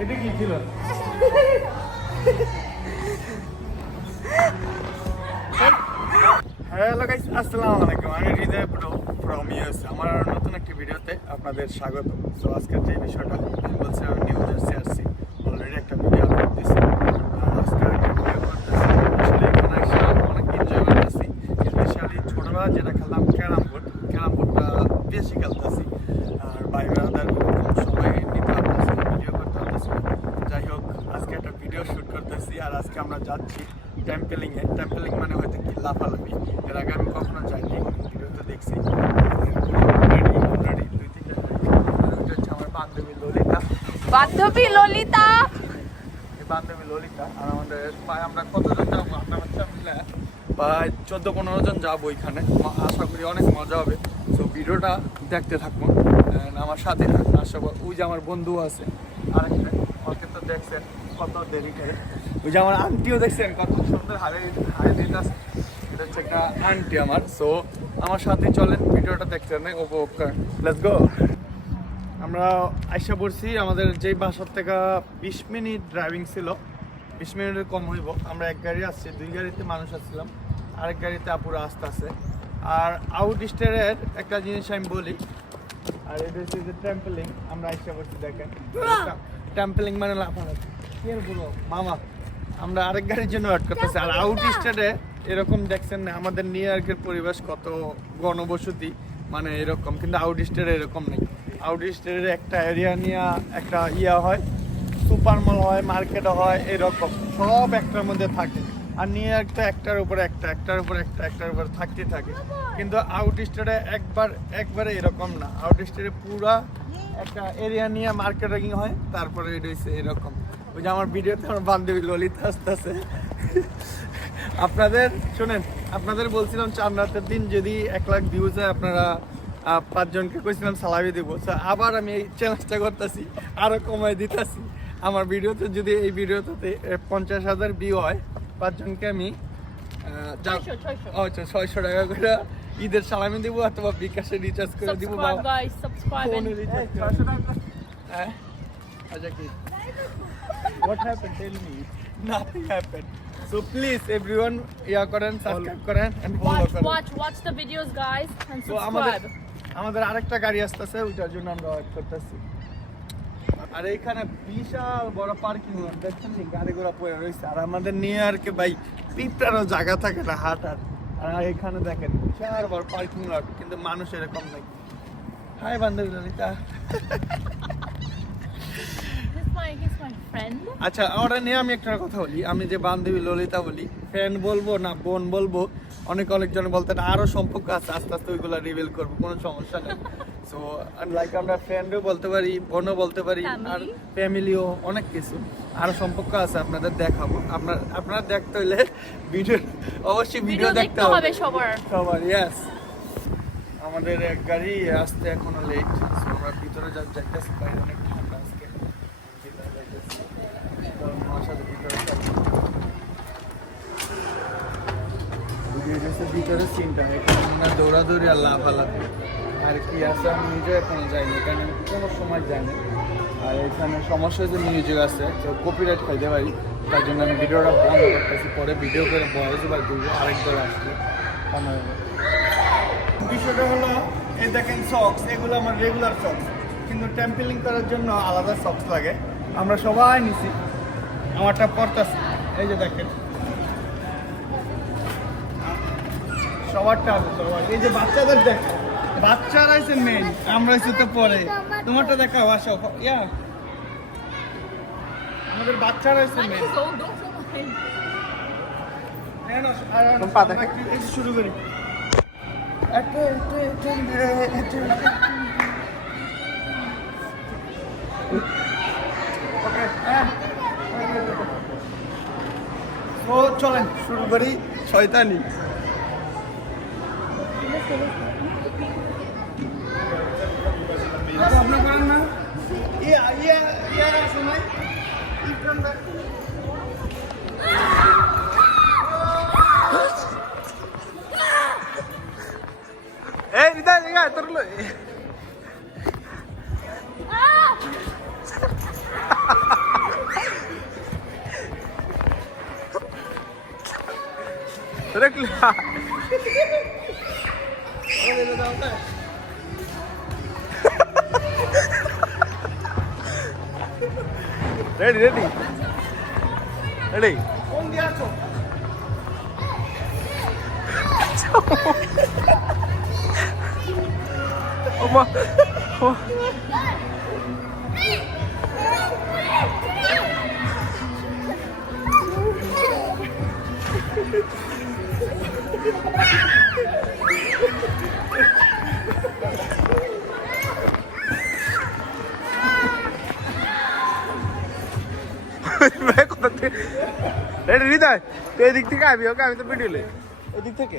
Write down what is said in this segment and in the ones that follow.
এটা কি ছিল? হ্যালো গাইস, আসসালামু আলাইকুম। আমি হৃদয় ফ্রম ইউএস। আমার নতুন একটি ভিডিওতে আপনাদের স্বাগত। সো আজকের যে বিষয়টা আমি বলছি, আমি নিউ জার্সি আসছি, অলরেডি একটা ভিডিও আপলোড দিয়েছি। আজকে একটা ভিডিও করতেছি, আসলে এখানে এসে অনেক এনজয় করতেছি। স্পেশালি ছোটবেলা যেটা খেললাম ক্যারাম বোর্ডটা বেশি খেলতেছি। আর বাইরে সময় নিতে পারতেছি, ভিডিও করতে পারতেছি। যাই হোক, আজকে একটা ভিডিও শ্যুট করতেছি। আর আজকে আমরা যাচ্ছি টেম্পেলিংয়ে। টেম্পেলিং মানে হয়তো কি লাফালাফি, এর আগে আমি কখনো যাইনি, ভিডিওতে দেখছি। আমার বান্ধবী ললিতা আর আমাদের আমরা কতজন যাবো? আপনার বাচ্চা মিলে প্রায় 14-15 জন যাবো ওইখানে। আশা করি অনেক মজা হবে। তো ভিডিওটা দেখতে থাকবো, আমার সাথে আশা। ওই যে আমার বন্ধু আছে আরেকটা, ওকে তো দেখছেন কত দেরি করে। ওই যে আমার আন্টিও দেখছেন কত সুন্দর হারে দিতে আছে। এটা হচ্ছে একটা আন্টি আমার। সো আমার সাথে চলেন, ভিডিওটা দেখতে উপভোগ করেন। Let's go. আমরা আইসা পড়ছি। আমাদের যেই বাসার থেকে 20 মিনিট ড্রাইভিং ছিল, 20 মিনিটের কম হইব। আমরা এক গাড়ি আসছি, 2 গাড়িতে মানুষ আসছিলাম, আরেক গাড়িতে আপুরা আসতে আছে। আর আউট স্টেটের একটা জিনিস আমি বলি, আর এটা হচ্ছে যে টেম্পেলিং। আমরা আইসা পড়ছি, দেখেন টেম্পেলিং মানে লাফালাফি। কি আর বলবো মামা, আমরা আরেক গাড়ির জন্য ওয়েট করতেছি। আর আউট স্টেটে এরকম দেখছেন না, আমাদের নিউ ইয়র্কের পরিবেশ কত ঘনবসতি, মানে এরকম, কিন্তু আউট স্টেটে এরকম নেই। আউট স্টেটের একটা এরিয়া নিয়ে একটা হয়, সুপার মল হয়, মার্কেট হয়, এরকম সব একটার মধ্যে থাকে। আর নিউ ইয়র্কটা একটার উপর একটার উপর থাকতে থাকে। কিন্তু আউট স্টেটে একবারে এরকম না। আউট স্টেটে পুরা একটা এরিয়া নিয়ে মার্কেটিং হয়, তারপরে এটা হচ্ছে এরকম। ওই যে আমার ভিডিওতে আমার বান্ধবী ললিতা আসতেছে। আপনাদের শোনেন, আপনাদের বলছিলাম 4 রাতের দিন যদি 1 লাখ ভিউজ হয়, আপনারা 5 জনকে কইছিলাম সালামি দিব। আবার আমি এই চ্যালেঞ্জটা করতেছি, আরো কমাই দিতেছি। আমার ভিডিওতে যদি এই ভিডিওতে 50,000 ভিউ হয়, 5 জনকে আমি 600 টাকা করে ঈদের সালামি দিব, অথবা বিকাশে রিচার্জ করে দিব। আচ্ছা কি? What happened? Tell me. Nothing happened. So please everyone, করেন, সাবস্ক্রাইব করেন and follow করেন। Watch the videos guys and So subscribe. আমাদের আরেকটা গাড়ি আসতেছে, ওইটার জন্য আমরা ওয়েট করতেছি। আর এইখানে বিশাল বড় পার্কিং লট, দেখছেন কি গাড়ি ঘোড়া পড়ে রয়েছে। আর আমাদের নিউ ইয়র্কে ভাই পিঁপড়ারও জায়গা থাকে না হাঁটার। আর এখানে দেখেন বিশাল বড় পার্কিং লট, কিন্তু মানুষ এরকম নেই। হাই বান্ধবী ললিতা। He's my friend. আচ্ছা, ওরা নিয়ে আমি একটা কথা বলি। আমি যে বান্ধবী ললিতা বলি, ফ্রেন্ড বলবো না বোন বলবো, অনেকজন বলতেন আরো সম্পর্ক আছে, আস্তে আস্তে ওইগুলো রিভিল করবো, কোনো সমস্যা নেই। সো লাইক আমরা ফ্রেন্ডও বলতে পারি, বোনও বলতে পারি, আর ফ্যামিলিও, অনেক কিছু আরো সম্পর্ক আছে, আপনাদের দেখাবো। আপনারা দেখতে হইলে অবশ্যই ভিডিও দেখতে হবে সবার। ইয়েস, আমাদের এক গাড়ি আসতে এখনো লেট। আমরা ভিতরে যাইতেছি, বাইরে অনেক ঠান্ডা আজকে। ভিতরে সিনটা এখানে দৌড়াদৌড়ি আর লাফালাফি আর কি আছে, আমি নিজেও এখনো যাইনি, কারণ আমি কোনো সময় যাইনি। আর এখানে সমস্যা যে মিউজিক আছে, কেউ কপিরাইট খাইতে পারি, তার জন্য আমি ভিডিওটা বন্ধ করতেছি। পরে ভিডিও করে বয়স বা দুই আরেক দল আসলে বিষয়টা হলো, এই দেখেন সক্স, এগুলো আমার রেগুলার সক্স, কিন্তু টেম্পেলিং করার জন্য আলাদা সক্স লাগে। আমরা সবাই নিছি, আমারটা পরতাছি। এই যে দেখেন সবারটা আছে, সবার। এই যে বাচ্চাদের দেখো, বাচ্চারা আছে মেন, আমরা এসে তো পরে। তোমারটা দেখাও, আসো। আমাদের বাচ্চারা আছে মেন। শুরু করি। তো চলেন শুরু করি শয়তানি। আপনার করেন না সময় এই হৃদয় তোর রেডি রেডি রেডি ফোন দিয়ে আছো ওমা ও রেডি হৃদয় তুই এদিক থেকে আবি ওকে আমি তো ভিডিওলে ওদিক থেকে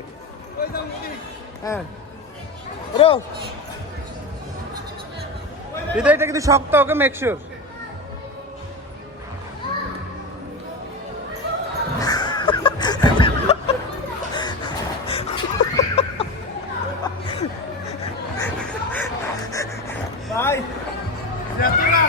হ্যাঁ রো হৃদয় এটা কিন্তু শক্ত ওকে মেক শিওর ভাই যাত্রা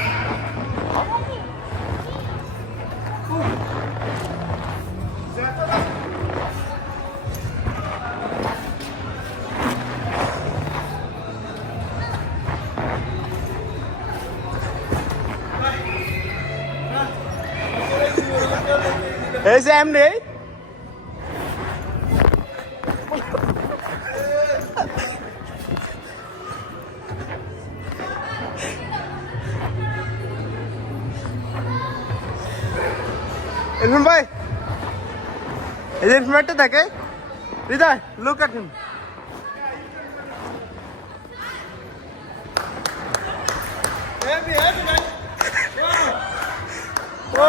এই যে এমনি ইরফান ভাই এই যে ইনফরমেটটা দেখে Hridoy look at him heavy man ও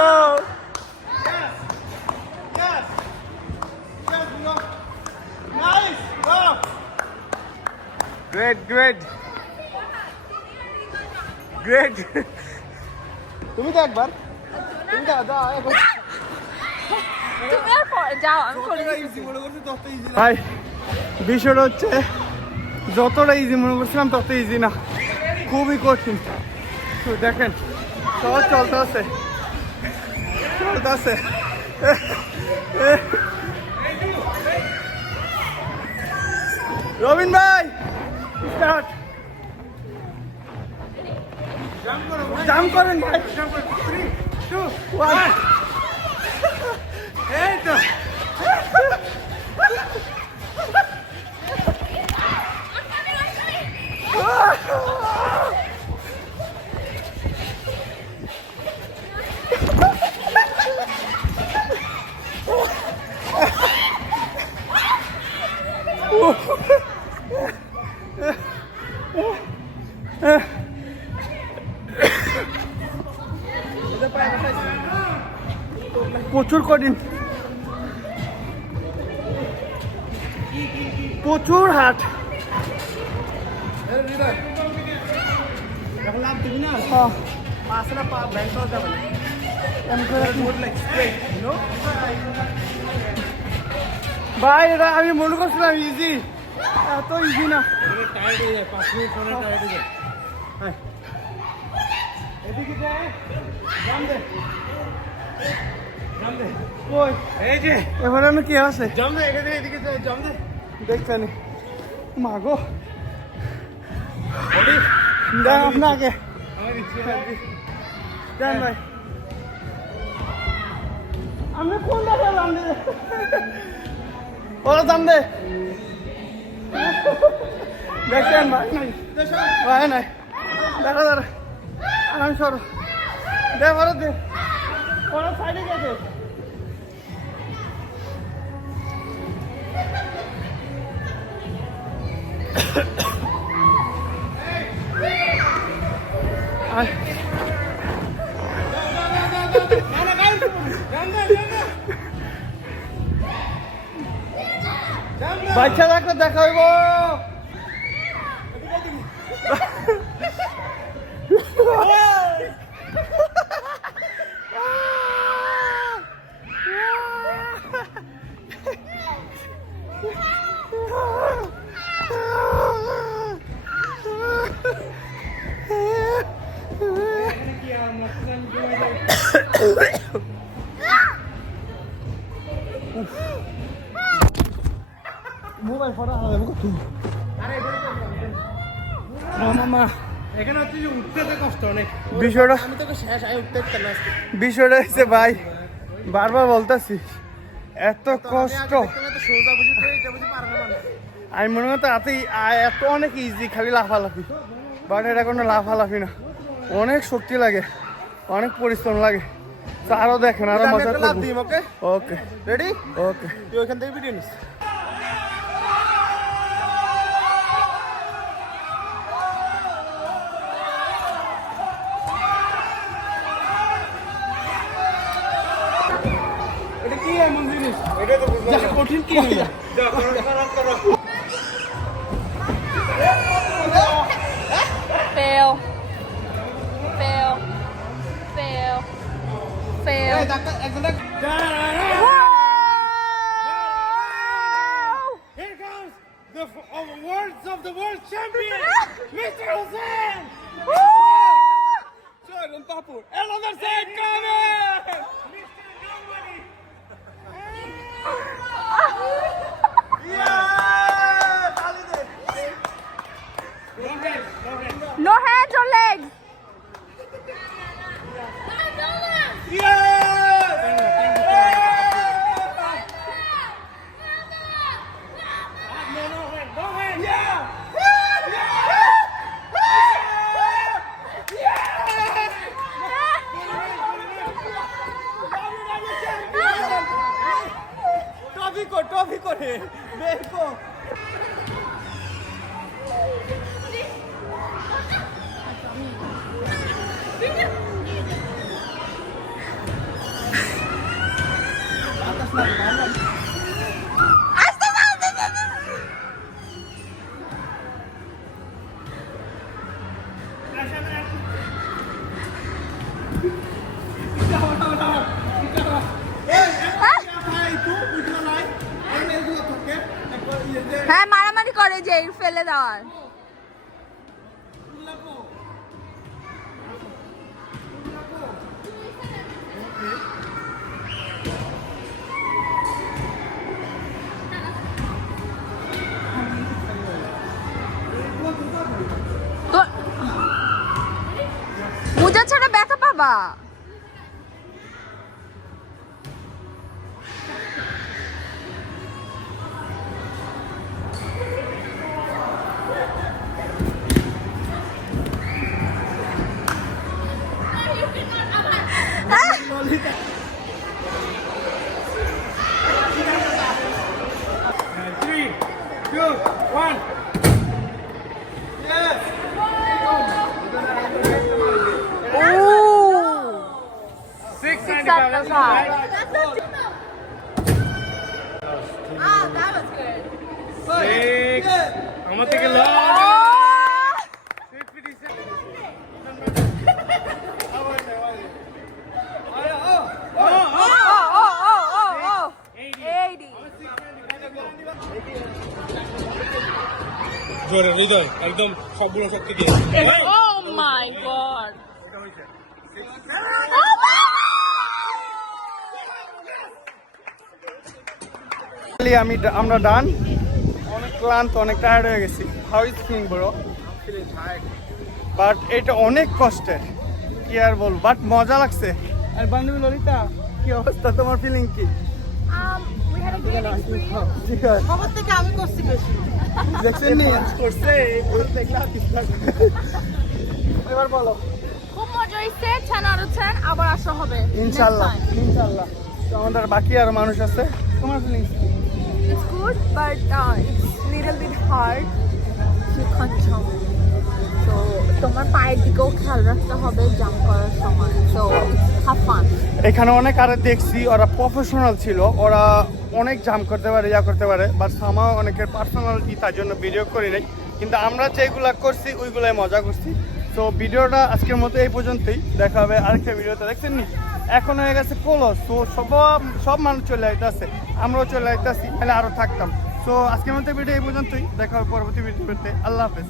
yes bro nice wow great great great তুমি তো একবার তুমি তো দাও এখন তুমি আর যাও আমি করে দিচ্ছি ইজি মনে করছি তত ইজি না ভাই বিষয়টা হচ্ছে যতটা ইজি মনে করছিলাম তত ইজি না খুবই কঠিন তো দেখেন সব চলতে আছে রবিন ভাই স্টার্ট জাম্প করেন ভাই জাম্প করো 3 2 1 এই তো প্রচুর কঠিন প্রচুর হাট এখন লাভ দিবি না হ্যাঁ পাঁচটা পা ব্যাংক যাবে না good like straight you know ভাই এটা আমি মনে করছিলাম ইজি এত ইজি না টায়ার্ড হয়ে যায় 5 মিনিট পরে টায়ার্ড হয়ে যায় হ্যাঁ এদিকে যায় জাম দে কই এই যে এবার আমি কি আছে জাম দে এদিকে জাম দে দেখছেন মাগো দেন আপনাকে আমি দিচ্ছি দেন ভাই আমি কোন দাদা দাম দে ওরা দাম দে দেখছেন ভাই নাই ভাই নাই দাঁড়া দাঁড়া আমি সরো দে ভারত দে ওরা সাইডে গেছে বাচ্চা থাকলে দেখা হইব মামা এখানে হচ্ছে যে উঠতে কষ্ট অনেক। বিষয়টা আমি তোকে শেষ আয় উঠতে পারতাম না আজকে। বিষয়টা হচ্ছে ভাই, বারবার বলতেছি এত কষ্ট। সোজা বুঝি তো এটা বুঝি পারবে না। আমি মনে হতো এত অনেক ইজি, খালি লাফালাফি, বাট এটা কোনো লাফালাফি না, অনেক শক্তি লাগে, অনেক পরিশ্রম লাগে। তো আরো দেখেন, আরো মজা করবো। ওকে ওকে, রেডি? ওকে। তুই ওখান থেকে ভিডিও নিস। এটা কি এমন জিনিস? এটা তো বুঝলাম না। কঠিন কি হলো? যা করো। Fail. Fail. Fail. Fail. এই ধাক্কা একদম Here comes the words of the world champion, Mr. Hussein. Jordan Papu, another side coming. Mr. Nobody. Yeah, tali de. No hands or legs. Trophy করে দেখো হ্যাঁ, মারামারি করে যে ফেলে দেওয়ার। তো মোজা ছাড়া ব্যথা পাবা। Three, two, one. Yes. Six Six at the side. Six. আমার থেকে লং। জোরে হৃদয় একদম সবগুলো শক্তি দিয়ে। Oh my god. আমরা ডান, অনেক ক্লান্ত, অনেক টায়ার্ড হয়ে গেছি। How is feeling bro? But এটা অনেক কষ্টের, কি আর বলবো, বাট মজা লাগছে। আর বান্ধবী ললিতা, কি অবস্থা, তোমার ফিলিং কি? We had a great experience. ঠিক আছে, খবর থেকে আমি করছি বেশি। দেখছেন নি করছে, এবার বলো। খুব মজা হয়েছে, 10 out of 10, আবার আসা হবে ইনশাআল্লাহ, ইনশাআল্লাহ। তো আমাদের বাকি আর মানুষ আছে, তোমার ফিলিংস কি? It's good, but it's little bit hard. You can't jump. So তোমার পায়ের দিকেও খেয়াল রাখতে হবে জাম্প করার সময়। So have fun. এখানে অনেক আরে দেখছি, ওরা প্রফেশনাল ছিল, ওরা অনেক জাম্প করতে পারে, ইয়া করতে পারে, বাট সামাও অনেকের পার্সোনালিটি, তার জন্য ভিডিও করি নাই। কিন্তু আমরা যেগুলা করছি ওইগুলাই মজা করছি। তো ভিডিওটা আজকের মতো এই পর্যন্তই, দেখা হবে আরেকটা ভিডিওতে। দেখছেন নি এখন হয়ে গেছে ক্লোজ, তো সব মানুষ চলে আইতেছে, আমরাও চলে আইতেছি, তাহলে আরও থাকতাম। তো আজকের মতো ভিডিও এই পর্যন্তই, দেখা হবে পরবর্তী ভিডিওতে। আল্লাহ হাফেজ।